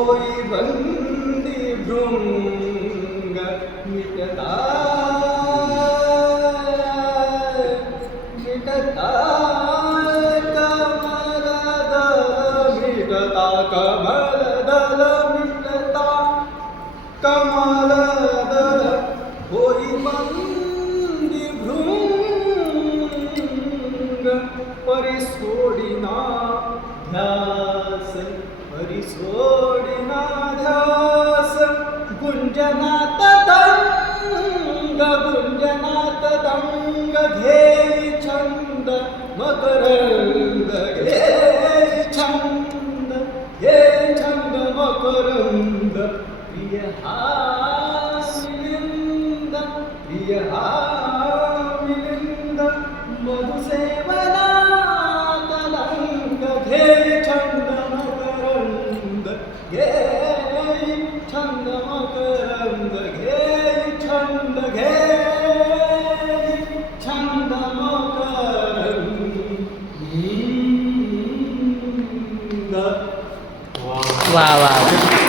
होई बंदी भृंग मिटता मिटता कमलदल मिटता कमलदल होई बंदी भृंग परिसोडिना ध्यास परिसोडिना ध्यास गुंजनात दंग घेई छंद मकरंद घेई छंद मकरंद प्रिय हा मिलिंद मधुसेवनात रंग घेई छंद मकरंद घेई छंद मकरंद घेई छंद मकरंद वा वा वा